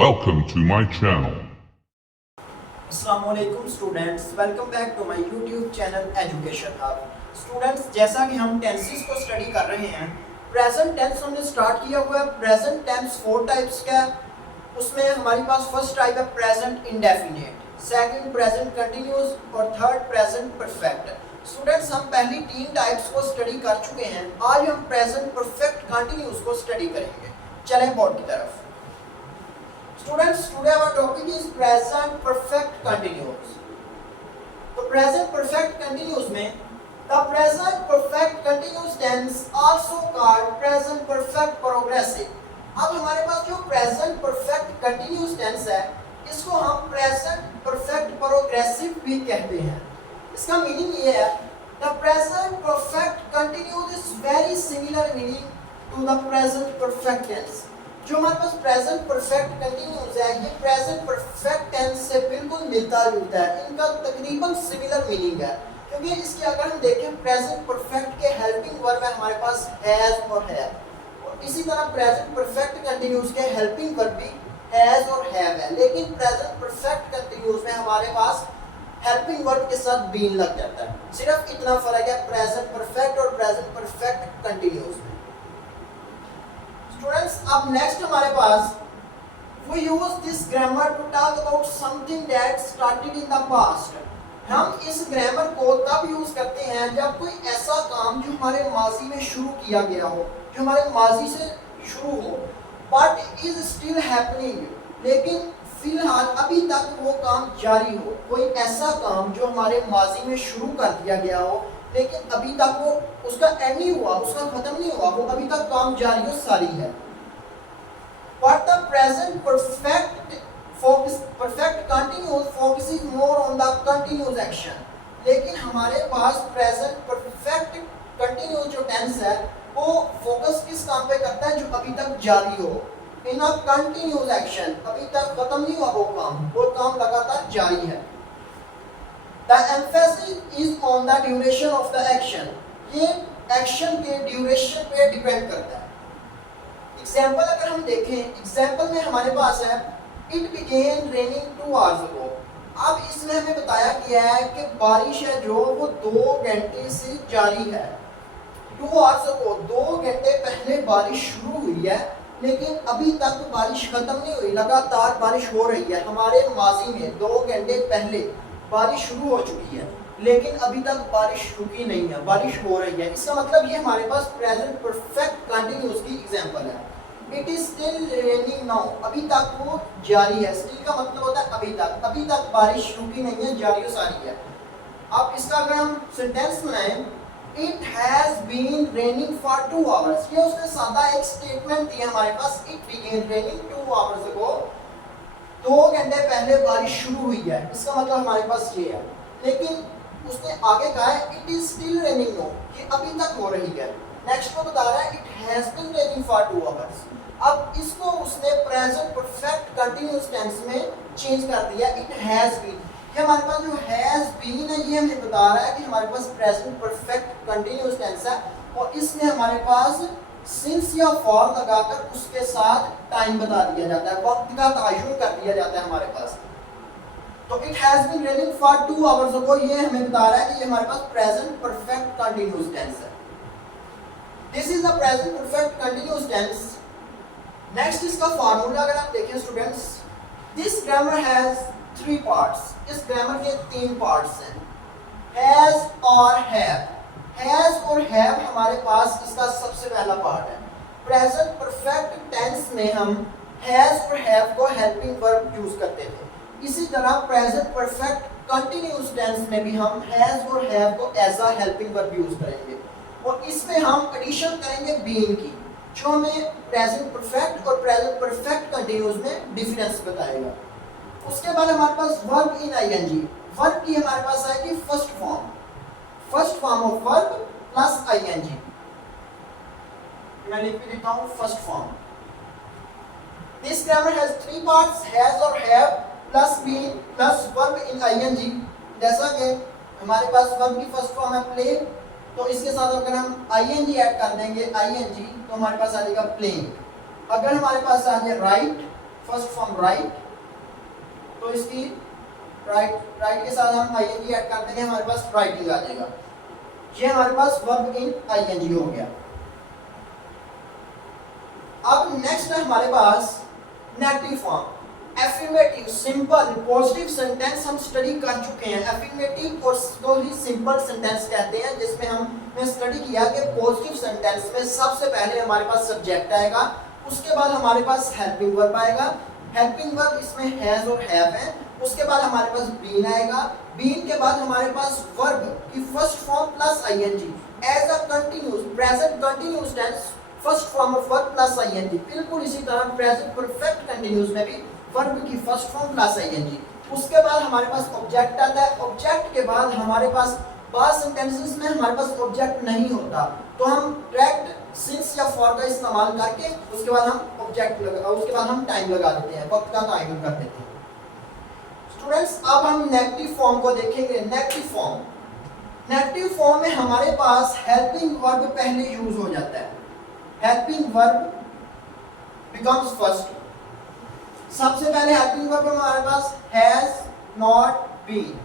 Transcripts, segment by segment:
Welcome to my channel. अस्सलामुअलैकुम students, welcome back to my YouTube channel education hub. Students, जैसा कि हम tenses को स्टडी कर रहे हैं, प्रेजेंट टेंस हमने स्टार्ट किया हुआ है। प्रेजेंट टेंस 4 टाइप्स का है। उसमें हमारे पास फर्स्ट टाइप है present indefinite, second present continuous और थर्ड प्रेजेंट परफेक्ट। स्टूडेंट्स, हम पहली 3 टाइप्स को स्टडी कर चुके हैं। आज हम प्रेजेंट परफेक्ट कंटिन्यूअस को स्टडी करेंगे। चलें बोर्ड की तरफ। Students, today our topic is present perfect continuous. तो present perfect continuous में the present perfect continuous tense also called present perfect progressive. अब हमारे पास जो present perfect continuous tense है, इसको हम present perfect progressive भी कहते हैं। इसका मीनिंग ये है, the present perfect continuous is very similar meaning to the present perfect tense. जो हमारे पास प्रेजेंट परफेक्ट कंटिन्यूअस है, ये प्रेजेंट परफेक्ट टेंस से बिल्कुल मिलता जुलता है। इनका तकरीबन सिमिलर मीनिंग है, क्योंकि इसके अगर हम देखें प्रेजेंट परफेक्ट के हेल्पिंग वर्ब है हमारे पास हैज और हैव, और इसी तरह प्रेजेंट परफेक्ट कंटिन्यूअस के हेल्पिंग वर्ब भी हैज और हैव है। लेकिन प्रेजेंट परफेक्ट कंटिन्यूअस में हमारे पास हेल्पिंग वर्ब के साथ बीन लग जाता है। सिर्फ इतना फर्क है प्रेजेंट परफेक्ट और प्रेजेंट परफेक्ट कंटिन्यूअस में। स्टूडेंट्स, अब नेक्स्ट हमारे पास we use this grammar to talk about something that started in the past. हम इस ग्रामर को तब यूज करते हैं जब कोई ऐसा काम जो हमारे माजी में शुरू किया गया हो, जो हमारे माजी से शुरू हो, but is still happening, लेकिन फिलहाल अभी तक वो काम जारी हो। कोई ऐसा काम जो हमारे माजी में शुरू कर दिया गया हो, लेकिन अभी तक वो उसका एंड नहीं हुआ, उसका खत्म नहीं हुआ, वो अभी तक काम जारी और सारी है। But the present perfect continuous focuses more on the continuous action. लेकिन हमारे पास present perfect continuous जो टेंस है, वो फोकस किस काम पे करता है, जो अभी तक जारी हो। In a continuous action, अभी तक खत्म नहीं हुआ वो काम लगातार जारी है। The emphasis is on the duration of the action. ये एक्शन के ड्यूरेशन पे डिपेंड करता है। एग्जाम्पल अगर हम देखें, एग्जाम्पल में हमारे पास है It began raining 2 hours ago. अब इसमें हमें बताया गया है कि बारिश है जो वो 2 घंटे से जारी है। 2 hours ago, 2 घंटे पहले बारिश शुरू हुई है, लेकिन अभी तक बारिश खत्म नहीं हुई, लगातार बारिश हो रही है। हमारे माजी में 2 घंटे पहले बारिश शुरू हो चुकी है, लेकिन अभी तक बारिश रुकी नहीं है, बारिश हो रही है। इसका मतलब ये हमारे पास प्रेजेंट परफेक्ट कंटिन्यूअस की एग्जांपल है। It is still raining now, अभी तक वो जारी है। स्टिल का मतलब होता है अभी तक बारिश रुकी नहीं है, जारी और सारी है। अब इसका अगर हम सेंटेंस बनाएं, it has been raining for 2 hours, ये उसने सादा एक स्टेटमेंट दिया हमारे पास। It began raining 2 hours ago, 2 घंटे पहले बारिश शुरू हुई है, इसका मतलब हमारे पास ये है। लेकिन उसने आगे कहा है it is still raining now, ये अभी तक हो रही है। नेक्स्ट को बता रहा है it has been raining for 2 hours. अब इसको उसने प्रेजेंट परफेक्ट कंटीन्यूअस टेंस में चेंज कर दिया, इट हैज बीन। ये हमारे पास जो हैज बीन है, ये हमें बता रहा है कि हमारे पास प्रेजेंट परफेक्ट कंटीन्यूअस टेंस है, और इसमें हमारे पास सिंस या फॉर लगाकर उसके साथ टाइम बता दिया जाता है, वक्त का तयन कर दिया जाता है हमारे पास। तो it has been raining for 2 hours ago, ये हमें बता रहा है कि ये हमारे पास प्रेजेंट परफेक्ट कंटीन्यूअस टेंस है। This is the present perfect continuous tense. Next इसका फार्मूला अगर आप देखें students, this grammar has 3 parts. इस ग्रामर के 3 पार्ट्स हैं, हैज और हैव। हैज और हैव हमारे पास इसका सबसे पहला पार्ट है। प्रेजेंट परफेक्ट टेंस में हम हैज और हैव को हेल्पिंग वर्ब यूज करते थे। इसी तरह प्रेजेंट परफेक्ट कंटीन्यूअस टेंस में भी हम हैज और हैव को as a helping verb use करेंगे, और इसमें हम एडिशन करेंगे बीन की, जो हमें प्रेजेंट परफेक्ट और प्रेजेंट परफेक्ट कंटीन्यूअस में डिफरेंस बताएगा। उसके बाद हमारे पास वर्ब इन आईएनजी। वर्ब की हमारे पास आएगी first form of verb plus ING. मैं लिख के देता हूं first form. This grammar has 3 parts, has और have plus been plus verb in ING. जैसा कि हमारे पास वर्ब की फर्स्ट फॉर्म है प्ले, तो इसके साथ अगर हम आईएनजी ऐड कर देंगे आईएनजी तो हमारे पास आ जाएगा प्लेइंग। अगर हमारे पास आ जाए राइट, फर्स्ट फॉर्म राइट, तो इसकी राइट के साथ हम आईएनजी ऐड कर देंगे, हमारे पास राइटिंग आ जाएगा। ये हमारे पास वर्ब इन आईएनजी हो गया। अब नेक्स्ट है हमारे पास negative form, affirmative, simple, positive sentence हम स्टडी कर चुके हैं। एफर्मेटिव को ही सिंपल सेंटेंस कहते हैं, जिसमें हमने स्टडी किया कि पॉजिटिव सेंटेंस में सबसे पहले हमारे पास सब्जेक्ट आएगा, उसके बाद हमारे पास हेल्पिंग वर्ब आएगा, हेल्पिंग वर्ब इसमें हैज और हैव है, उसके बाद हमारे पास बीन आएगा, बीन के बाद हमारे पास वर्ब की first form plus ING as a continuous present continuous tense, first form of verb plus ING. बिल्कुल इसी तरह प्रेजेंट परफेक्ट कंटीन्यूअस में भी वर्ब की फर्स्ट फॉर्म प्लस आईएनजी। उसके बाद हमारे पास ऑब्जेक्ट आता है, ऑब्जेक्ट के बाद हमारे पास बाद सेंटेंसेस में हमारे पास ऑब्जेक्ट नहीं होता, तो हम डायरेक्ट सिंस या फॉर का इस्तेमाल करके उसके बाद हम ऑब्जेक्ट उसके बाद हम टाइम लगा देते हैं, वक्त का तयन कर देते हैं। स्टूडेंट्स अब हम नेगेटिव फॉर्म को देखेंगे। नेगेटिव फॉर्म में हमारे पास हेल्पिंग वर्ब पहले यूज हो जाता है, हेल्पिंग वर्ब बिकम्स फर्स्ट। सबसे पहले हेल्पिंग वर्ब हमारे पास हैज, नॉट, बीन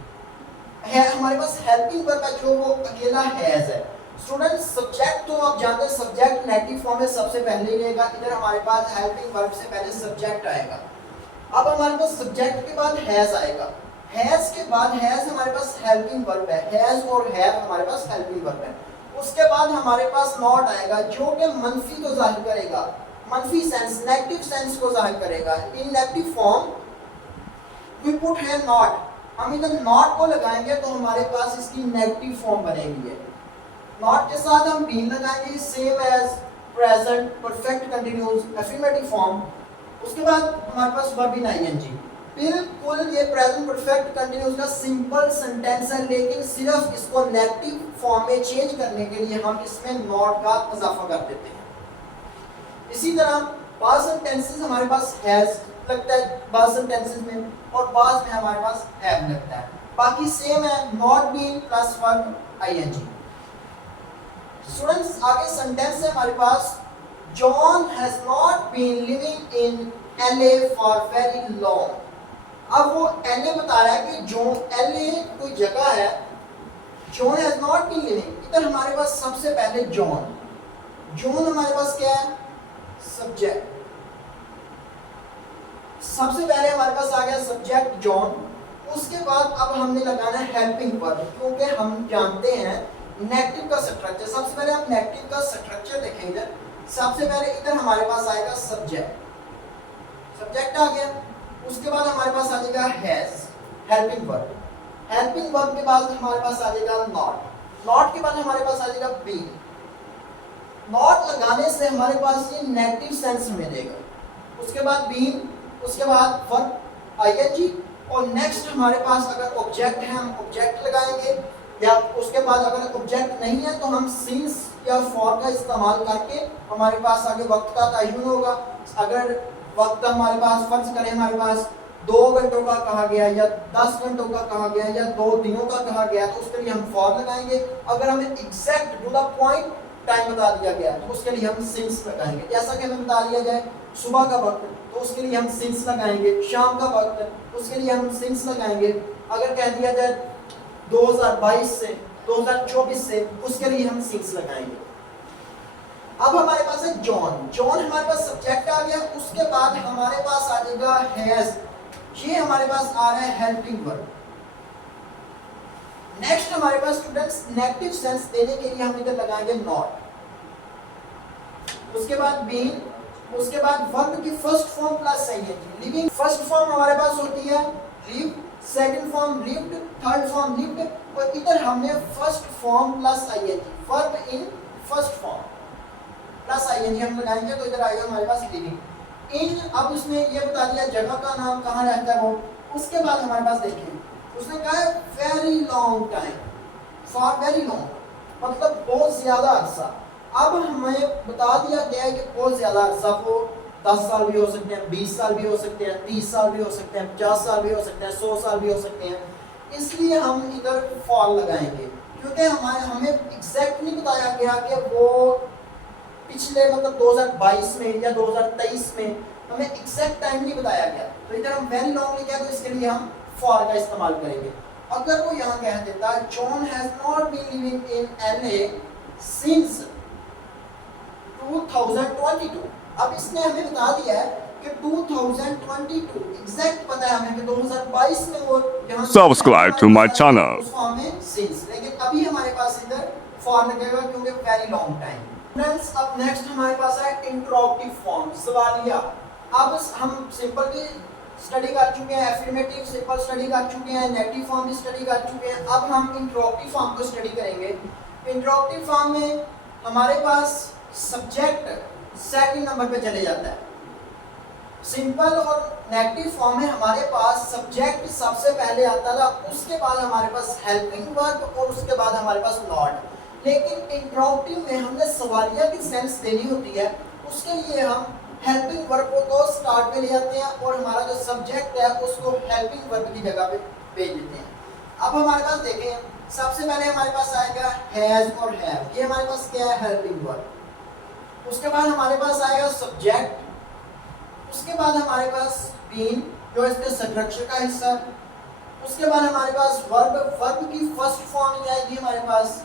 है। हमारे पास हेल्पिंग वर्ब है जो वो अकेला हैज है। स्टूडेंट सब्जेक्ट तो आप जानते हैं सब्जेक्ट नेगेटिव फॉर्म में सबसे पहले ही रहेगा, इधर हमारे पास हेल्पिंग वर्ब से पहले सब्जेक्ट आएगा। अब हमारे पास सब्जेक्ट के बाद हैज आएगा, हैज के बाद हैज हमारे पास हेल्पिंग वर्ब है, हैज और हैव हमारे पास हेल्पिंग वर्ब है। उसके बाद हमारे पास नॉट आएगा जो कि मंफी को जाहिर करेगा, मंफी सेंस, नेगेटिव सेंस को जाहिर करेगा। इन नेगेटिव फॉर्म वी पुट है नॉट, हम इधर नॉट को लगाएंगे तो हमारे पास इसकी नेगेटिव फॉर्म बनेगी। नॉट के साथ हम बीन लगाएंगे, same as present perfect continuous affirmative form. उसके बाद हमारे पास वर्ब इन आईएनजी। बिल्कुल ये प्रेजेंट परफेक्ट कंटीन्यूअस का सिंपल सेंटेंस है, लेकिन सिर्फ इसको नेगेटिव फॉर्म में चेंज करने के लिए हम इसमें नॉट का इजाफा कर देते हैं। इसी तरह बाद सेंटेंसेस हमारे पास हैज लगता है बाद सेंटेंसेस में, और बाद में हमारे पास हैव लगता है। बाकी सेम है, not been plus verb ING. Students आगे सेंटेंस है हमारे पास, John has not been living in LA for very long. अब वो एलए बता रहा है कि जो एलए कोई जगह है, John has not been living. इधर हमारे पास सबसे पहले जॉन, जॉन हमारे पास क्या है, सब्जेक्ट। सबसे पहले हमारे पास आ गया सब्जेक्ट जॉन। उसके बाद अब हमने लगाना है हेल्पिंग वर्ब, क्योंकि हम जानते हैं नेगेटिव का स्ट्रक्चर। सबसे पहले हम नेगेटिव का स्ट्रक्चर देखेंगे। सबसे पहले इधर हमारे पास आएगा सब्जेक्ट, सब्जेक्ट आ गया। उसके बाद हमारे पास आ जाएगा has, helping verb. Helping verb के बाद हमारे पास आ जाएगा नॉट, नॉट के बाद हमारे पास आ जाएगा बीन। नॉट लगाने से हमारे पास ये नेगेटिव सेंस में देगा। उसके बाद बीन, उसके बाद वर्ब आईएनजी, और नेक्स्ट हमारे पास अगर ऑब्जेक्ट है हम ऑब्जेक्ट लगाएंगे, या उसके बाद अगर ऑब्जेक्ट नहीं है तो हम सिंस या फॉर का इस्तेमाल करके हमारे पास आगे वक्त का तयन होगा। अगर वक्त हमारे पास फर्ज करें हमारे पास 2 घंटों का कहा गया या 10 घंटों का कहा गया या 2 दिनों का कहा गया, तो उसके लिए हम फॉर लगाएंगे। अगर हमें exact to the point time बता दिया गया तो उसके लिए हम सिंस लगाएंगे। जैसा कि हमें बता दिया जाए सुबह का वक्त, तो उसके लिए हम सिंस लगाएंगे। शाम का वक्त, उसके लिए हम सिंस लगाएंगे। अगर कह दिया जाए 2022 से 2024 से, उसके लिए हम सिंस लगाएंगे। अब हमारे पास है जॉन, जॉन हमारे पास सब्जेक्ट आ गया। उसके बाद हमारे पास आ जाएगा हैज, ये हमारे पास आ रहा है हेल्पिंग वर्ब। नेक्स्ट हमारे पास स्टूडेंट्स नेगेटिव सेंस देने के लिए हम इधर लगाएंगे नॉट, उसके बाद बीन, उसके बाद वर्ब की first form plus ING. Living first form हमारे पास होती है live, second form lived, third form lived, और इधर हमने first form plus ING, verb in first form plus ING हम लगाएंगे, तो इधर आएगा हमारे पास लिविंग इन। अब उसने ये बता दिया जगह का नाम कहाँ रहता है वो। उसके बाद हमारे पास देखिए उसने कहा है very long time, for very long, मतलब बहुत ज्यादा अरसा। अब हमें बता दिया गया है कि बहुत ज्यादा अरसा, वो 10 साल भी हो सकते हैं, 20 साल भी हो सकते हैं, 30 साल भी हो सकते हैं, 50 साल भी हो सकते हैं, 100 साल भी हो सकते हैं। इसलिए हम इधर फॉर लगाएंगे। क्योंकि हमें एग्जैक्ट नहीं बताया गया कि वो पिछले मतलब 2022 में या 2023 में, हमें एग्जैक्ट टाइम नहीं बताया गया। तो इधर हम वेरी लॉन्ग लिखा, तो इसके लिए हम फॉर का इस्तेमाल करेंगे। अगर वो यहाँ कह देता John has not been living in LA since 2022, अब इसने हमें बता दिया है कि 2022 एग्जैक्ट पता है हमें कि 2022 में वो यहाँ Subscribe to my channel. उस फॉर्म में सिंस, लेकिन अभी हमारे पास इधर फॉर लगेगा क्योंकि वेरी लॉन्ग टाइम। फ्रेंड्स अब नेक्स्ट हमारे पास है इंटरोगेटिव फॉर्म, सवालिया। अब हम सिंपल भी स्टडी कर चुके हैं, एफर्मेटिव सिंपल स्टडी कर चुके हैं, नेगेटिव फॉर्म भी स्टडी कर चुके हैं। अब हम इंटरोगेटिव फॉर्म को स्टडी करेंगे। इंटरोगेटिव फॉर्म में हमारे पास सब्जेक्ट सेकंड नंबर पे चले जाता है। सिंपल और नेगेटिव फॉर्म में हमारे पास सब्जेक्ट सबसे पहले आता था, उसके बाद हमारे पास हेल्पिंग वर्ब और उसके बाद हमारे पास नॉट। लेकिन इंटरोगेटिव में हमने सवालिया की सेंस देनी होती है, उसके लिए हम हेल्पिंग वर्ब को स्टार्ट में ले जाते हैं और हमारा जो सब्जेक्ट है उसको हेल्पिंग वर्ब की जगह पे भेज देते हैं। अब हमारे पास देखें, सबसे पहले हमारे पास आएगा हैज और हैव, ये हमारे पास क्या है, हेल्पिंग वर्ब। उसके बाद हमारे पास आएगा सब्जेक्ट, उसके बाद हमारे पास बीन जो इसके स्ट्रक्चर का हिस्सा, उसके बाद हमारे पास वर्ब, वर्ब की फर्स्ट फॉर्म ही आएगी हमारे पास,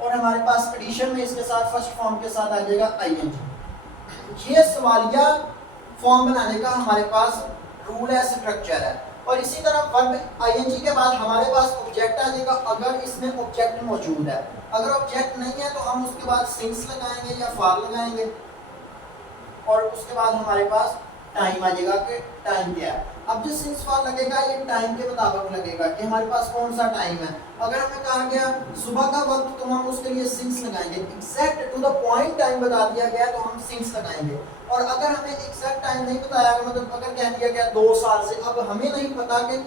और हमारे पास एडिशन में इसके साथ फर्स्ट फॉर्म के साथ आ जाएगा आईएनजी। ये सवालिया फॉर्म बनाने का हमारे पास रूल है, स्ट्रक्चर है। और इसी तरह वर्ब आईएनजी के बाद हमारे पास ऑब्जेक्ट आ जाएगा, अगर इसमें ऑब्जेक्ट मौजूद है। अगर ऑब्जेक्ट नहीं है तो हम उसके बाद सिंस लगाएंगे या फॉर लगाएंगे, और उसके बाद हमारे पास टाइम आ जाएगा कि टाइम क्या है। अब जो सिंस फॉर लगेगा ये टाइम के मुताबिक लगेगा कि हमारे पास कौन सा टाइम है। अगर हमें कहा गया सुबह का वक्त तो हम उसके लिए सिंस लगाएंगे, exact to the point time बता दिया गया तो हम सिंस लगाएंगे। और अगर हमें एग्जैक्ट टाइम नहीं बताया गया, मतलब अगर कह दिया गया 2 साल से, अब हमें नहीं पता कि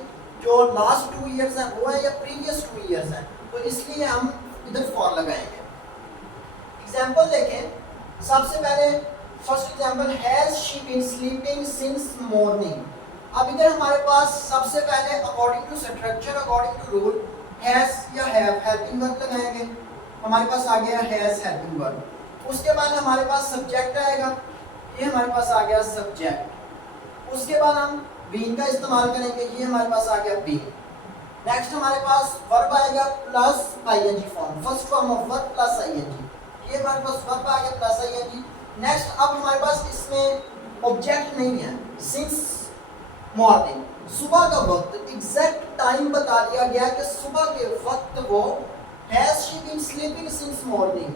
जो लास्ट 2 ईयर्स हैं वो है या प्रीवियस 2 ईयर्स हैं, तो इसलिए हम इधर फॉर लगाएंगे। एग्जाम्पल देखें, सबसे पहले first example, has she been sleeping since morning. अब इधर हमारे पास सबसे पहले according to structure, according to rule, has या हैव हेल्पिंग वर्ब लगाएंगे। हमारे पास आ गया हैज हेल्पिंग वर्ब। उसके बाद हमारे पास सब्जेक्ट आएगा, ये हमारे पास आ गया सब्जेक्ट। उसके बाद हम बीन का इस्तेमाल करेंगे, ये हमारे पास आ गया बीन। नेक्स्ट हमारे पास वर्ब आएगा plus ING form, first form of verb plus ING, ये हमारे पास वर्ब आ गया प्लस आईएनजी। नेक्स्ट अब हमारे पास इसमें ऑब्जेक्ट नहीं है, सिंस मॉर्निंग, सुबह का वक्त, एग्जैक्ट टाइम बता दिया गया कि सुबह के वक्त वो has she been sleeping since morning,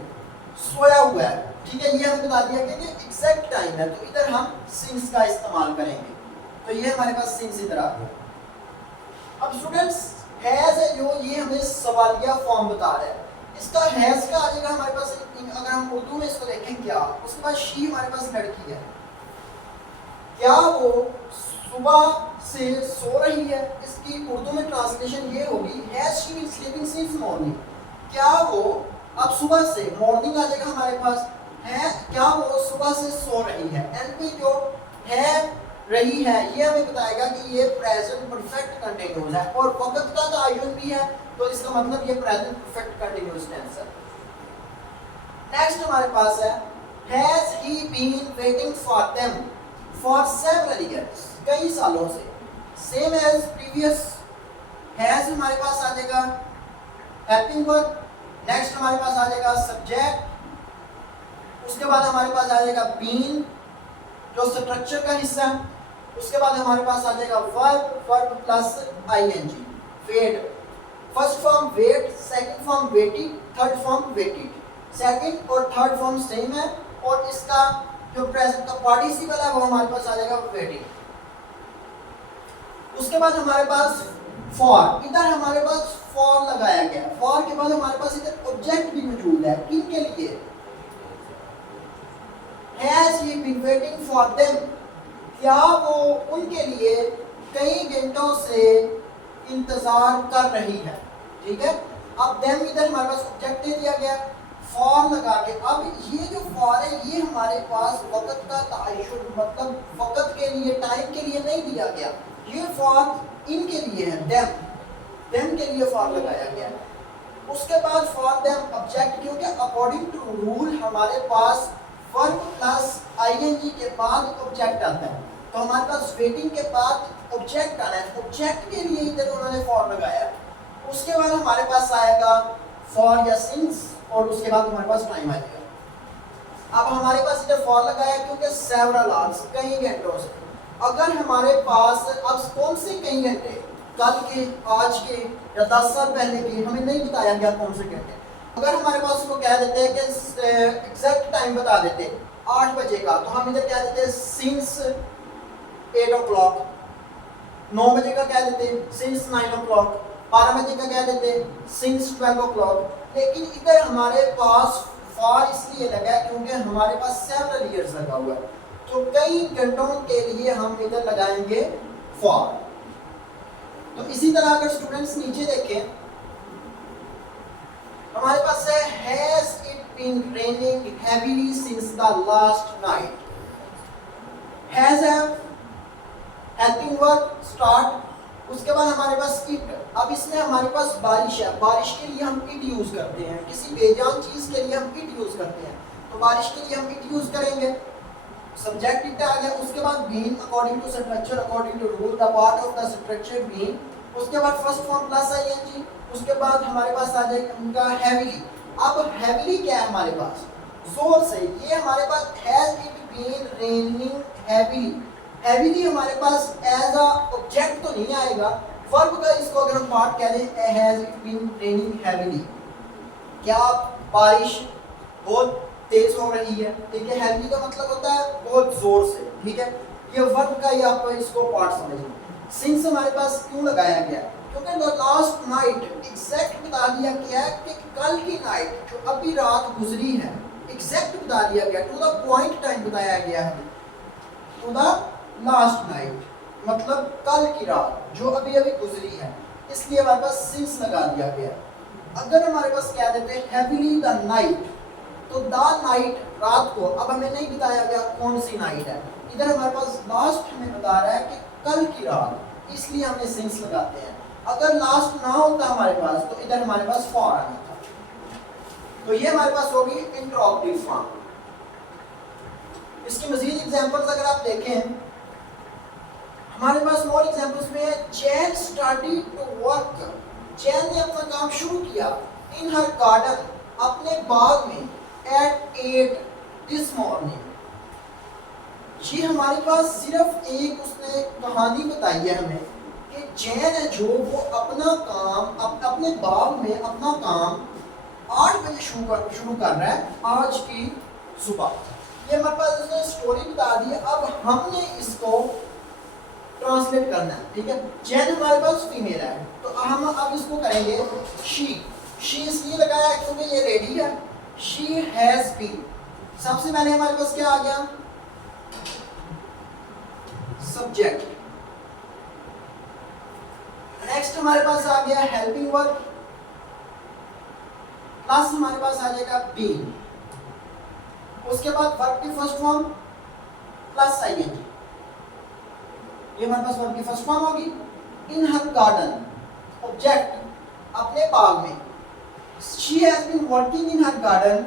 सोया हुआ है। ठीक है, ये हमें बता दिया कि एग्जैक्ट टाइम है, तो इधर हम सिंस का इस्तेमाल करेंगे। तो ये हमारे पास सिंस इधर आ गया। अब स्टूडेंट्स हैज है जो, ये हमें सवालिया फॉर्म बता रहा है। इसका हैज का आ जाएगा हमारे पास, अगर हम उर्दू में इसको देखें क्या, उसके बाद शी हमारे पास लड़की है, क्या वो सुबह से सो रही है। इसकी उर्दू में ट्रांसलेशन ये होगी, has she been sleeping since morning, क्या वो, अब सुबह से मॉर्निंग आ जाएगा हमारे पास, है क्या वो सुबह से सो रही है। एनपी जो है रही है, ये हमें बताएगा कि ये प्रेजेंट परफेक्ट कंटिन्यूअस है, और वक्त का तयन भी है, तो इसका मतलब ये प्रेजेंट परफेक्ट कंटिन्यूअस टेंस है। नेक्स्ट हमारे पास है has he been waiting for them for several years, कई सालों से, सेम एज प्रीवियस। हैज हमारे पास आ जाएगा हेल्पिंग वर्ब, नेक्स्ट हमारे पास आ जाएगा सब्जेक्ट, उसके बाद हमारे पास आ जाएगा बीन जो स्ट्रक्चर का हिस्सा है, उसके बाद हमारे पास आ जाएगा verb, verb plus ING, wait, first form wait, second form waiting, third form waited. Second और थर्ड फॉर्म सेम है, और इसका जो प्रेजेंट का पार्टिसिपल है वो हमारे पास आ जाएगा वेटिंग। उसके बाद हमारे पास फॉर, इधर हमारे पास फॉर लगाया गया। फॉर के बाद हमारे पास इधर ऑब्जेक्ट भी मौजूद है, किनके लिए, has he been waiting for them, क्या वो उनके लिए कई घंटों से इंतजार कर रही है। ठीक है, अब देम इधर हमारे पास ऑब्जेक्ट दे दिया गया, फॉर लगा के। अब ये जो फॉर है ये हमारे पास वक्त का तयन, मतलब वक्त के लिए, टाइम के लिए नहीं दिया गया, ये फॉर इनके लिए है, देम। देन के लिए फॉर लगाया गया है। उसके बाद फॉर देम ऑब्जेक्ट, क्योंकि अकॉर्डिंग टू रूल हमारे पास वर्ब प्लस आईएनजी के बाद ऑब्जेक्ट आता है, तो हमारे पास वेटिंग के बाद ऑब्जेक्ट आना है, ऑब्जेक्ट के लिए इधर उन्होंने फॉर लगाया। उसके बाद हमारे पास आएगा फॉर या सिंस, और उसके बाद हमारे पास टाइम आ जाएगा। अब हमारे पास इधर फॉर लगाया क्योंकि सेवरल आवर्स, कई घंटों से। अगर हमारे पास अब कौन से कई घंटे, कल के, आज के या 10 साल पहले के, हमें नहीं बताया गया कौन से घंटे। अगर हमारे पास उसको कह देते हैं कि एग्जैक्ट टाइम बता देते 8 बजे का, तो हम इधर कह देते हैं सिंस 8 o'clock। 9 बजे का कह देते सिंस 9 o'clock। 12 बजे का कह देते सिंस 12 o'clock। लेकिन इधर हमारे पास फॉर इसलिए लगा है क्योंकि हमारे पास सेवरल ईयर्स लगा हुआ है, तो कई घंटों के लिए हम इधर लगाएंगे फॉर। तो इसी तरह अगर स्टूडेंट्स नीचे देखें, हमारे पास है has it been raining heavily since the last night. Has है हेल्पिंग वर्ब स्टार्ट, उसके बाद हमारे पास इट। अब इसमें हमारे पास बारिश है, बारिश के लिए हम इट यूज करते हैं, किसी बेजान चीज के लिए हम इट यूज करते हैं, तो बारिश के लिए हम इट यूज करेंगे। सब्जेक्ट इट आ गया। उसके बाद been according to structure, according to rule, the part of the structure been. उसके बाद फर्स्ट फॉर्म प्लस आईएनजी। उसके बाद हमारे पास आ जाएगा उनका हैवीली। अब हैवीली क्या है हमारे पास, जोर से। ये हमारे पास has it been raining heavily. Heavily हमारे पास एज अ ऑब्जेक्ट तो नहीं आएगा, वर्ब का इसको अगर हम पार्ट कह दें has it been raining heavily, क्या बारिश बहुत तेज हो रही है, ठीक है। हैवीली का मतलब होता है बहुत जोर से, ठीक है। ये वर्ब का ही आप इसको पार्ट समझिए। सिंस हमारे पास क्यों लगाया गया, क्योंकि लास्ट नाइट एग्जैक्ट बता दिया गया है कि कल की नाइट जो अभी रात गुजरी है, एग्जैक्ट बता दिया गया, टू द पॉइंट टाइम बताया गया है, टू द लास्ट नाइट मतलब कल की रात जो अभी अभी गुजरी है, इसलिए हमारे पास सिंस लगा दिया गया। अगर हमारे पास क्या देते हैं हैवीली द नाइट, तो द नाइट रात को, अब हमें नहीं बताया गया कौन सी नाइट है, इधर हमारे पास लास्ट हमें बता रहा है कि कल की रात, इसलिए हमने सिंस लगाते हैं। अगर लास्ट ना होता हमारे पास तो इधर हमारे पास फॉर आना था। तो ये हमारे पास होगी इंटरॉगेटिव फॉर्म। इसकी मजीद एग्जांपल्स अगर आप देखें, हमारे पास मोर एग्जांपल्स में है Jane started to work. Jane ने अपना काम शुरू किया इन हर गार्डन, अपने बाग में, एट 8 दिस मॉर्निंग। ये हमारे पास सिर्फ एक उसने कहानी बताई है हमें कि जैन है जो वो अपना काम अपने बाग में अपना काम 8 बजे शुरू कर रहा है आज की सुबह। ये हमारे पास उसने स्टोरी बता दी। अब हमने इसको ट्रांसलेट करना है, ठीक है। जैन हमारे पास फीमेल है, तो हम अब इसको करेंगे शी इसलिए लगाया है क्योंकि ये रेडी है। शी हैज बीन, सबसे पहले हमारे पास क्या आ गया, सब्जेक्ट। नेक्स्ट हमारे पास आ गया हेल्पिंग वर्ब, प्लस हमारे पास आ जाएगा बीन। उसके बाद वर्ब की फर्स्ट फॉर्म प्लस आईएनजी, ये हमारे पास वर्ब की फर्स्ट फॉर्म होगी। इन हर गार्डन, ऑब्जेक्ट अपने बाग में। She has been working in her garden,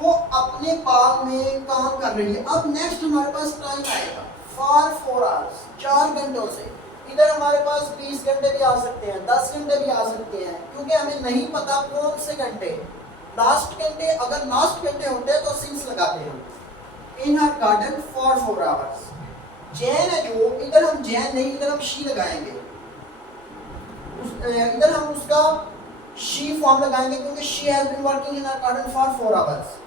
वो अपने बाग में काम कर रही है। अब नेक्स्ट हमारे पास टाइम आएगा फॉर 4 आवर्स, 4 घंटों से। इधर हमारे पास 20 घंटे भी आ सकते हैं, 10 घंटे भी आ सकते हैं, क्योंकि हमें नहीं पता कौन से घंटे। लास्ट घंटे, अगर लास्ट घंटे होते हैं तो सिंस लगाते हैं। इन her garden for 4 hours. Jain है जो, इधर हम जैन नहीं, इधर हम शी लगाएंगे। इधर हम उसका शी फॉर्म लगाएंगे क्योंकि she has been working in her garden for 4 hours.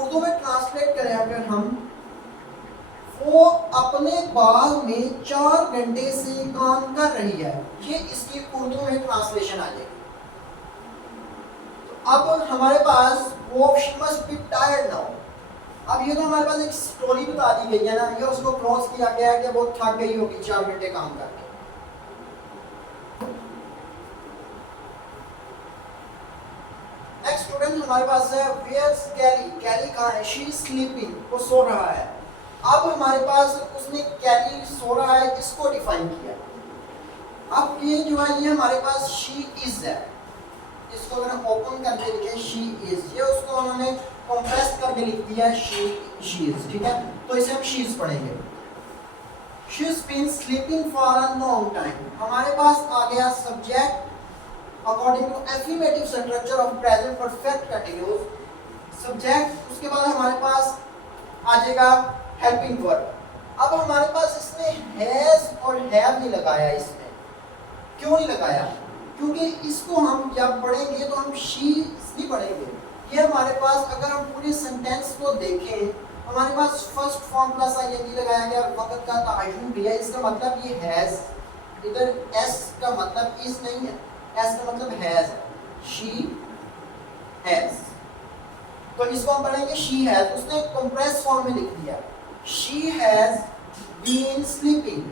Urdu में ट्रांसलेट करें अगर हम, वो अपने बाग में 4 घंटे से काम कर रही है, ये इसकी उर्दू में ट्रांसलेशन आ जाएगी। तो अब हमारे पास वो she must be tired now. अब ये तो हमारे पास एक स्टोरी बता दी गई है ना, ये उसको क्रॉस किया गया है कि वो थक गई होगी 4 घंटे काम करके। नेक्स्ट स्टूडेंट हमारे पास है वेयर्स कैली। कैली कहाँ है, शी इज स्लीपिंग, वो सो रहा है। अब हमारे पास उसने कैली सो रहा है इसको डिफाइन किया। अब ये जो है ये हमारे पास शी इज है, इसको अगर हम ओपन करके लिखें शी इज, ये उसको उन्होंने कंप्रेस करके लिख दिया शी इज, ठीक है। तो इसे हम शी इज पढ़ेंगे। She is been sleeping for a long time. हमारे पास आ गया subject according to affirmative structure of present perfect continuous subject, उसके बाद हमारे पास आ जाएगा हेल्पिंग वर्ब। अब हमारे पास इसमें हैज और हैव नहीं लगाया, इसमें क्यों नहीं लगाया? क्योंकि इसको हम जब पढ़ेंगे तो हम शी नहीं पढ़ेंगे। ये हमारे पास अगर हम पूरे सेंटेंस को देखें, हमारे पास फर्स्ट फॉर्म प्लस आईएनजी लगाया गया, वक्त का तयन भी है, इसका मतलब ये हैज, इधर एस का मतलब इज नहीं है, एस का मतलब हैज है, शी हैज। तो इसको हम पढ़ेंगे शी हैज, उसने कंप्रेस फॉर्म में लिख दिया शी हैज बीन स्लीपिंग।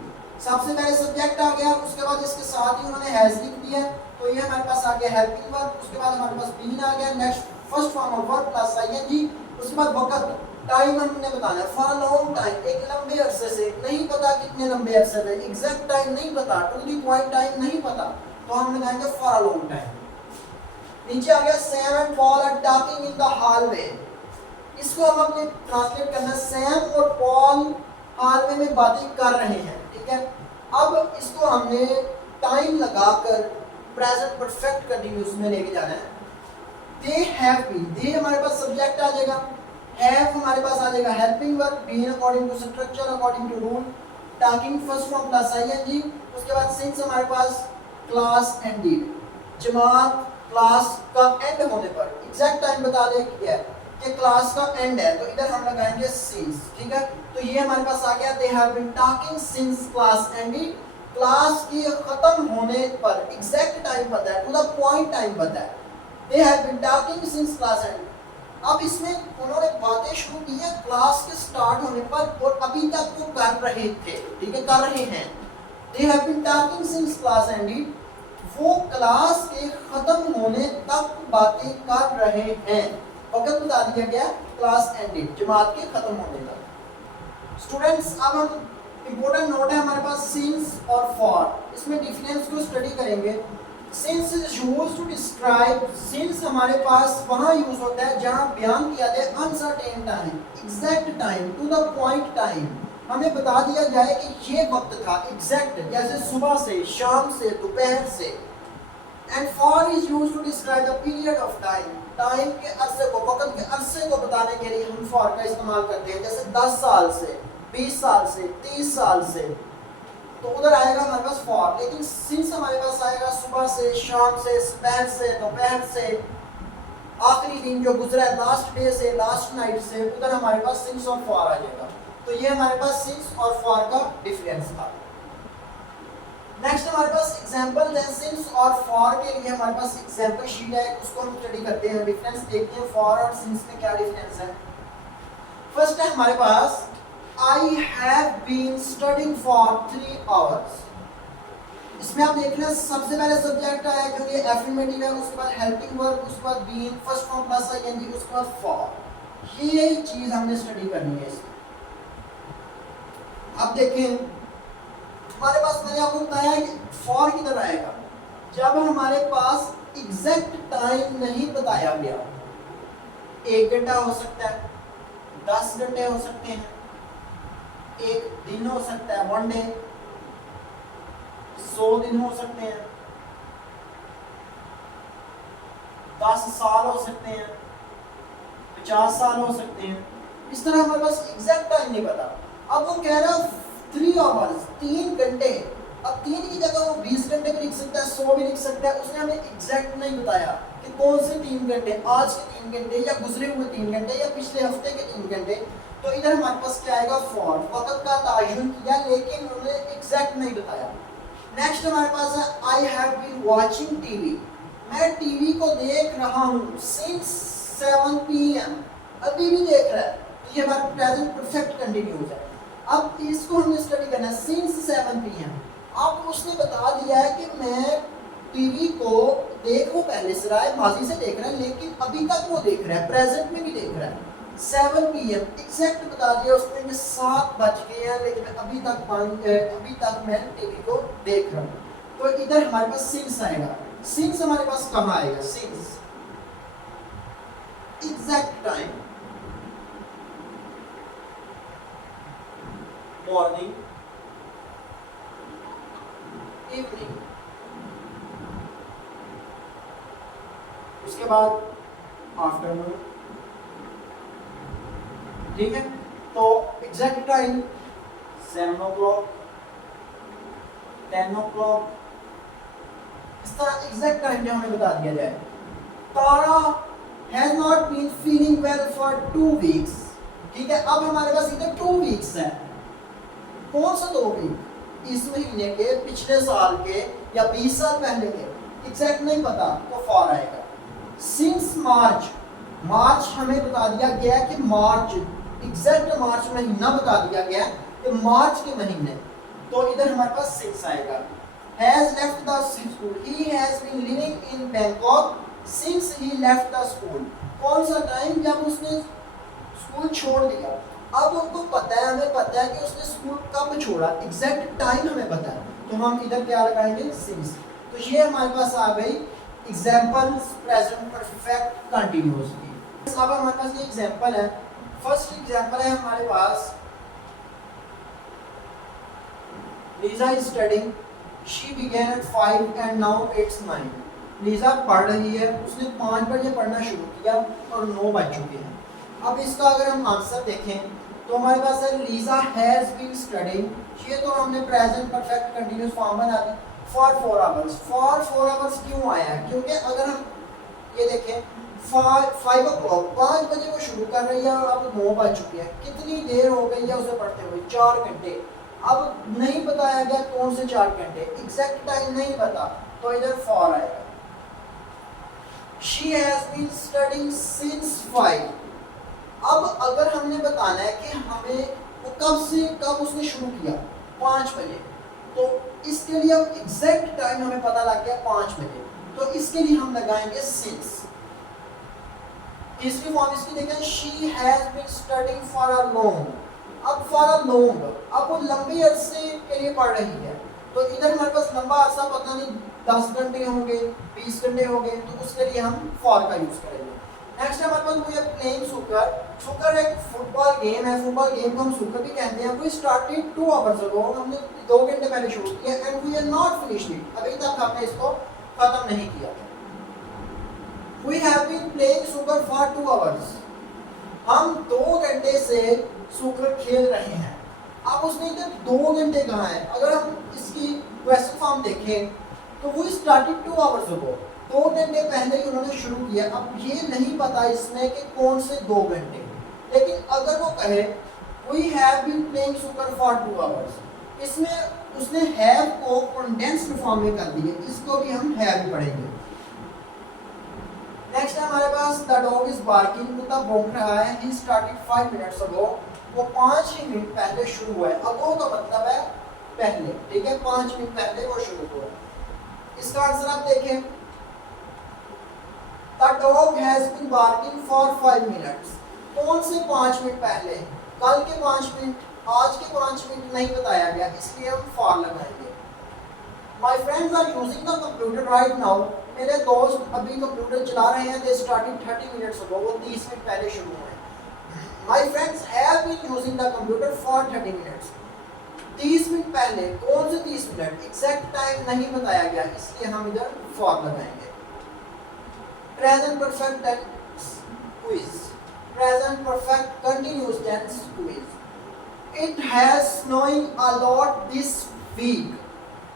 सबसे पहले सब्जेक्ट आ गया, उसके बाद इसके साथ ही उन्होंने हैज लिख दिया, तो ये हमारे पास आ गया हेल्पिंग वर्ब। उसके बाद हमारे पास बीन आ गया, next first form of verb plus ING. उसके बाद वक्त, टाइम हमने बताना है, फॉर लॉन्ग टाइम, एक लंबे अरसे से, नहीं पता कितने लंबे अरसे से, एग्जैक्ट टाइम नहीं पता, टू द पॉइंट टाइम नहीं पता, तो हम लगाएंगे फॉर लॉन्ग टाइम। नीचे आ गया Sam and Paul are talking in the hallway. इसको हम अपने ट्रांसलेट करना है, सैम और पॉल हॉलवे में बातें कर रहे हैं, ठीक है। अब इसको हमने टाइम लगाकर प्रेजेंट परफेक्ट कंटीन्यूअस में लेके जाना है। दे हैव बीन, दे हमारे पास सब्जेक्ट आ जाएगा, हैव हमारे पास आ जाएगा helping verb, been according to structure according to rule, talking first form plus ING. उसके बाद सिंस हमारे पास क्लास एंडेड, जमात क्लास का एंड होने पर, एग्जैक्ट टाइम बता दे कि क्लास का एंड है, तो इधर हम लगाएंगे सिंस, ठीक है। तो ये हमारे पास आ गया they have been talking since class ended, class के खत्म होने पर, एग्जैक्ट टाइम पता है, टू द पॉइंट टाइम पता है, they have been talking since class ended. अब इसमें उन्होंने बातें शुरू की है क्लास के स्टार्ट होने पर और अभी तक वो कर रहे थे, ठीक है, कर रहे हैं। They have been talking since class ended, वो क्लास के खत्म होने तक बातें कर रहे हैं, वक्त बता दिया गया क्लास एंडेड, जमात के खत्म होने तक। स्टूडेंट्स अब हम इंपॉर्टेंट नोट है हमारे पास सिंस और फॉर, इसमें डिफरेंस को स्टडी करेंगे। Since is used to describe, since हमारे पास वहाँ यूज होता है जहाँ बयान किया जाए uncertain time, exact time, to the point time, हमें बता दिया जाए कि ये वक्त था एग्जैक्ट, जैसे सुबह से, शाम से, दोपहर से। And for is used to describe the period of time, time के अरसे को, वक्त के अरसे को बताने के लिए हम फॉर का इस्तेमाल करते हैं, जैसे 10 साल से, 20 साल से, 30 साल से, तो उधर आएगा हमारे पास फॉर। लेकिन सिंस हमारे पास आएगा सुबह से, शाम से, सुबह से, दोपहर से, आखिरी दिन जो गुजरा है, लास्ट डे से, लास्ट नाइट से, उधर हमारे पास सिंस और फॉर आ जाएगा। तो ये हमारे पास सिंस और फॉर का डिफरेंस था। नेक्स्ट हमारे पास एग्जांपल है, सिंस और फॉर के लिए हमारे पास एग्जांपल शीट है, उसको हम स्टडी करते हैं, डिफरेंस देखते हैं फॉर और सिंस में क्या डिफरेंस है। फर्स्ट है हमारे पास I have been studying for 3 hours। इसमें आप देख रहे हैं सबसे पहले सब्जेक्ट आया क्योंकि एफर्मेटिव है, उसके बाद हेल्पिंग वर्ब, उसके बाद being, first form plus ING, उसके बाद फॉर। ये चीज हमने स्टडी करनी है इसमें। अब देखें हमारे पास, मैंने आपको बताया कि फॉर किधर आएगा, जब हमारे पास एग्जैक्ट टाइम नहीं बताया गया। 1 घंटा हो सकता है, 10 घंटे हो सकते हैं, 1 दिन हो सकता है, 1 डे, 100 दिन हो सकते हैं, 10 साल हो सकते हैं, 50 साल हो सकते हैं। इस तरह हमारे पास एग्जैक्ट टाइम नहीं पता। अब वो कह रहा है 3 आवर्स, 3 घंटे। अब 3 की जगह वो 20 घंटे भी लिख सकता है, 100 भी लिख सकता है। उसने हमें एग्जैक्ट नहीं बताया कि कौन से 3 घंटे, आज के 3 घंटे या गुजरे हुए 3 घंटे या पिछले हफ्ते के 3 घंटे। तो इधर हमारे पास क्या आएगा फॉर, वक्त का तयन किया लेकिन उन्होंने एग्जैक्ट नहीं बताया। नेक्स्ट हमारे पास है I have been watching TV, मैं टीवी को देख रहा हूँ सिंस 7 PM, अभी भी देख रहा है। तो ये हमारा प्रेजेंट परफेक्ट कंटिन्यूअस है। अब इसको हमने स्टडी करना है सिंस 7 PM। अब उसने बता दिया है कि मैं टीवी को देख, वो पहले से रहा है, माजी से देख रहा है, लेकिन अभी तक वो देख रहा है, प्रेजेंट में भी देख रहा है। 7 PM एग्जैक्ट बता दिया उसने कि 7 बज गए हैं, लेकिन अभी तक मैं टीवी को देख रहा हूँ। तो इधर हमारे पास सिंस आएगा। सिंस हमारे पास कहाँ आएगा? Since exact time, morning, evening, उसके बाद आफ्टरनून। ठीक है, तो एग्जैक्ट टाइम 7 o'clock, 10 o'clock, इस तरह एग्जैक्ट टाइम जो हमें बता दिया जाए। Tara has not been feeling well for 2 weeks। ठीक है, अब हमारे पास इधर 2 weeks है। कौन सा 2 week? इस महीने के, पिछले साल के, या 20 साल पहले के, एग्जैक्ट नहीं पता, तो फॉर आएगा। सिंस मार्च, मार्च हमें बता दिया गया कि मार्च, एग्जैक्ट मार्च महीना बता दिया गया कि मार्च के महीने, तो इधर हमारे पास 6 आएगा। Has left the school, he has been living in Bangkok since he left the school. कौन सा टाइम? जब उसने स्कूल छोड़ दिया। अब उनको पता है, हमें पता है कि उसने स्कूल कब छोड़ा, एग्जैक्ट टाइम हमें पता है, तो हम इधर क्या लगाएंगे? सिंस। तो ये हमारे पास आ गई एग्जाम्पल्स प्रेजेंट परफेक्ट कंटिन्यूअस की। अब हमारे पास ये एग्जाम्पल है। फर्स्ट एग्जाम्पल है हमारे पास, Lisa is studying, she began at 5 and now it's 9। Lisa पढ़ रही है, उसने 5 बजे पढ़ना शुरू किया और 9 बज चुके हैं। अब इसका अगर हम आंसर देखें तो हमारे पास है लीजा हैज बीन स्टडिंग, ये तो हमने प्रेजेंट परफेक्ट कंटीन्यूअस फॉर्म बना दी, फॉर 4 hours। फॉर 4 hours क्यों आया है? क्योंकि अगर हम ये देखें 5 o'clock, 5 बजे वो शुरू कर रही है और अब 9 बज चुके हैं। कितनी देर हो गई है उसे पढ़ते हुए? 4 घंटे। अब नहीं बताया गया कौन से 4 घंटे, एग्जैक्ट टाइम नहीं पता, तो इधर फॉर आएगा। She has been studying since 5। अब अगर हमने बताना है कि हमें वो कब से कब उसने शुरू किया, 5 बजे, तो इसके लिए अब एग्जैक्ट टाइम हमें पता लग गया 5 बजे, तो इसके लिए हम लगाएंगे since। तीसरी फॉर्म इसकी देखें, she has been studying for a long। अब for a long, अब वो लंबे अरसे के लिए पढ़ रही है, तो इधर हमारे पास लंबा अरसा पता नहीं 10 घंटे होंगे, 20 घंटे होंगे, तो उसके लिए हम फॉर का यूज करेंगे। नेक्स्ट हमारे पास वो है प्लेइंग सुकर। सुकर एक फुटबॉल गेम है, फुटबॉल गेम को हम सुकर भी कहते हैं। वी स्टार्टेड 2 hours ago, हमने 2 घंटे पहले शुरू किया, and we are not finished it, अभी तक हमने इसको खत्म नहीं किया। We have been playing soccer for 2 hours। हम 2 घंटे से सुकर खेल रहे हैं। अब उसने इधर 2 घंटे कहाँ है? अगर हम इसकी क्वेश्चन फॉर्म देखें तो वो स्टार्टेड 2 hours ago, 2 घंटे पहले ही उन्होंने शुरू किया। अब ये नहीं पता इसमें कि कौन से 2 घंटे, लेकिन अगर वो कहे we have been playing soccer for 2 hours, इसमें उसने हैव को कंडेंस्ड फॉर्म में कर दिया, इसको भी हम हैव पढ़ेंगे। नेक्स्ट है हमारे पास द डॉग इज बार्किंग, कुत्ता भौंक रहा है। ही स्टार्टेड 5 minutes ago, वो 5 ही मिनट पहले शुरू हुआ है। अगो का मतलब है पहले, ठीक है, 5 मिनट पहले वो शुरू हुआ। इसका आंसर आप देखें, the dog has been barking for 5 minutes। कौन से 5 मिनट पहले? कल के 5 मिनट, आज के 5 मिनट नहीं बताया गया, इसलिए हम फॉर लगाएंगे। My friends are using the computer right now, मेरे दोस्त अभी कंप्यूटर चला रहे हैं। दे स्टार्टेड 30 minutes ago, वो 30 मिनट पहले शुरू हुए। My friends have been using the computer for 30 minutes। 30 minute पहले, कौन से 30 मिनट? एग्जैक्ट टाइम नहीं बताया गया, इसलिए हम इधर फॉर लगाएंगे। Present perfect tense quiz, present perfect continuous tense quiz. It has snowing a lot this week.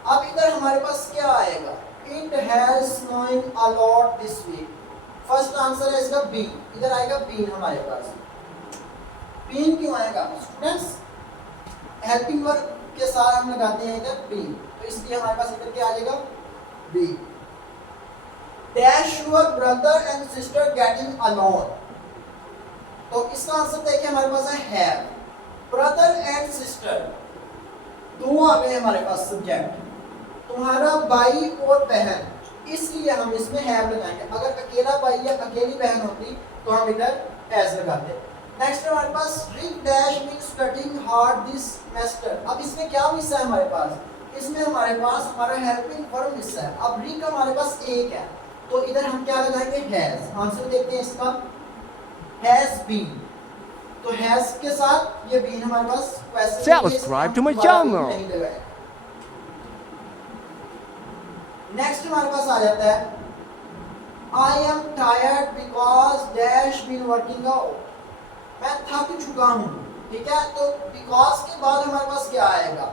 अब इधर हमारे पास क्या आएगा? It has snowing a lot this week. First answer है इसका बी, इधर आएगा बीन हमारे पास। बीन क्यों आएगा? स्टूडेंट्स हेल्पिंग वर्ब के साथ हम लगाते हैं इधर बीन, तो इसलिए हमारे पास इधर क्या आ जाएगा? B. Dash your brother and sister getting alone, तो इसका आंसर देखिए हमारे पास है हैव। ब्रदर एंड सिस्टर दो आ गए हमारे पास सब्जेक्ट, तुम्हारा भाई और बहन, इसलिए हम इसमें हैव लगाएंगे। अगर अकेला भाई या अकेली बहन होती तो हम इधर एज लगाते। नेक्स्ट हमारे पास Rick dash been studying hard this semester. अब इसमें क्या मिस है हमारे पास? इसमें हमारे पास हमारा हेल्पिंग वर्ब हिस्सा है। अब री का हमारे पास एक है, तो इधर हम क्या लगाएंगे? हैज। आंसर देखते हैं इसका, हैज बीन। तो हैज के साथ ये बीन हमारे पास question Subscribe to my channel. Next हमारे पास आ जाता है I am tired because dash been working out. मैं थक चुका हूँ, ठीक है। तो बिकॉज के बाद हमारे पास क्या आएगा?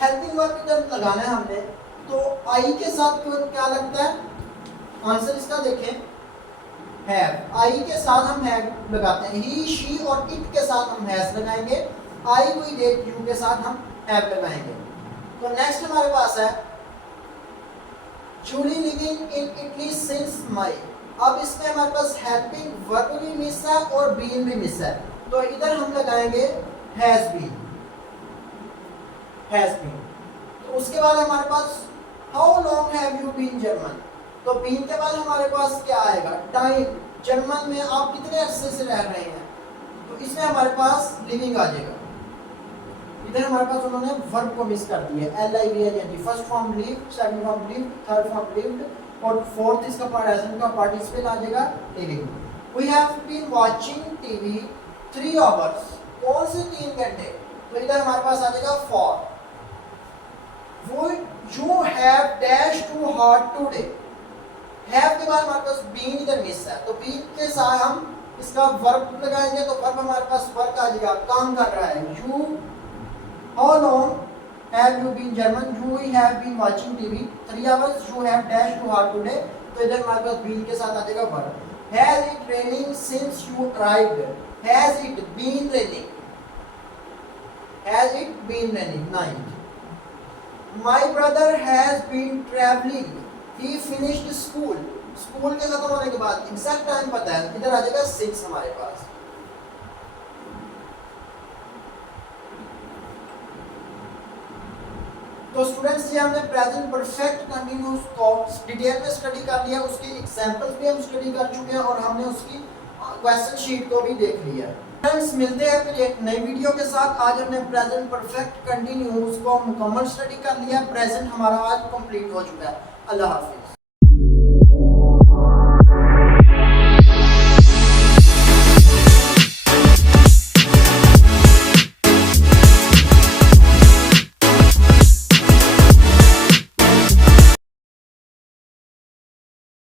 हेल्पिंग वर्ब इधर लगाना है हमने, तो आई के साथ क्या लगता है? आंसर इसका देखें, हैव। आई के साथ हम हैव लगाते हैं, ही शी और इट के साथ हम हैज लगाएंगे, आई वी डेट यू के साथ हम हैव लगाएंगे। तो नेक्स्ट हमारे पास है Julie living in Italy since May. अब इसमें हमारे पास हेल्पिंग वर्ब भी मिस है और बीन भी मिस है, तो इधर हम लगाएंगे हैज बीन, हैज बीन। तो उसके बाद हमारे पास how long have you been German. तो बीन के बाद हमारे पास क्या आएगा? टाइम। जर्मन में आप कितने अरसे से रह रहे हैं, तो इसमें हमारे पास लिविंग आ जाएगा। इधर हमारे पास उन्होंने वर्ब को मिस कर दिया, LIVING। First form live, second form live, third form lived और फोर्थ इसका प्रेजेंट का पार्टिसिपल आ जाएगा living. We have been watching TV 3 hours. कौन से 3 घंटे? तो इधर हमारे पास आ जाएगा for. You have dash too hard today. Have के बाद हमारे पास बीन इधर मिस है, तो बीन के साथ हम इसका वर्ब लगाएंगे, तो वर्ब हमारे पास वर्क आ जाएगा, काम कर रहा है। You how long have you been German. You have been watching TV 3 hours. You have dash too hard today, तो इधर हमारे पास बीन के साथ आ जाएगा verb. Has it raining since you arrived. Has it been raining, has it been raining 9th। My brother has been travelling, he finished school. School के खत्म होने के बाद एग्जैक्ट टाइम पता है, इधर आ जाएगा 6 हमारे पास। तो स्टूडेंट्स ये हमने प्रेजेंट परफेक्ट कंटिन्यूअस को डिटेल में स्टडी कर लिया, उसकी एग्जांपल्स भी हम स्टडी कर चुके हैं और हमने उसकी क्वेश्चन शीट को भी देख लिया। फ्रेंड्स मिलते हैं फिर एक नई वीडियो के साथ। आज हमने प्रेजेंट परफेक्ट कंटिन्यूअस को मुकम्मल स्टडी कर लिया। प्रेजेंट हमारा आज कंप्लीट हो चुका है। अल्लाह हाफिज।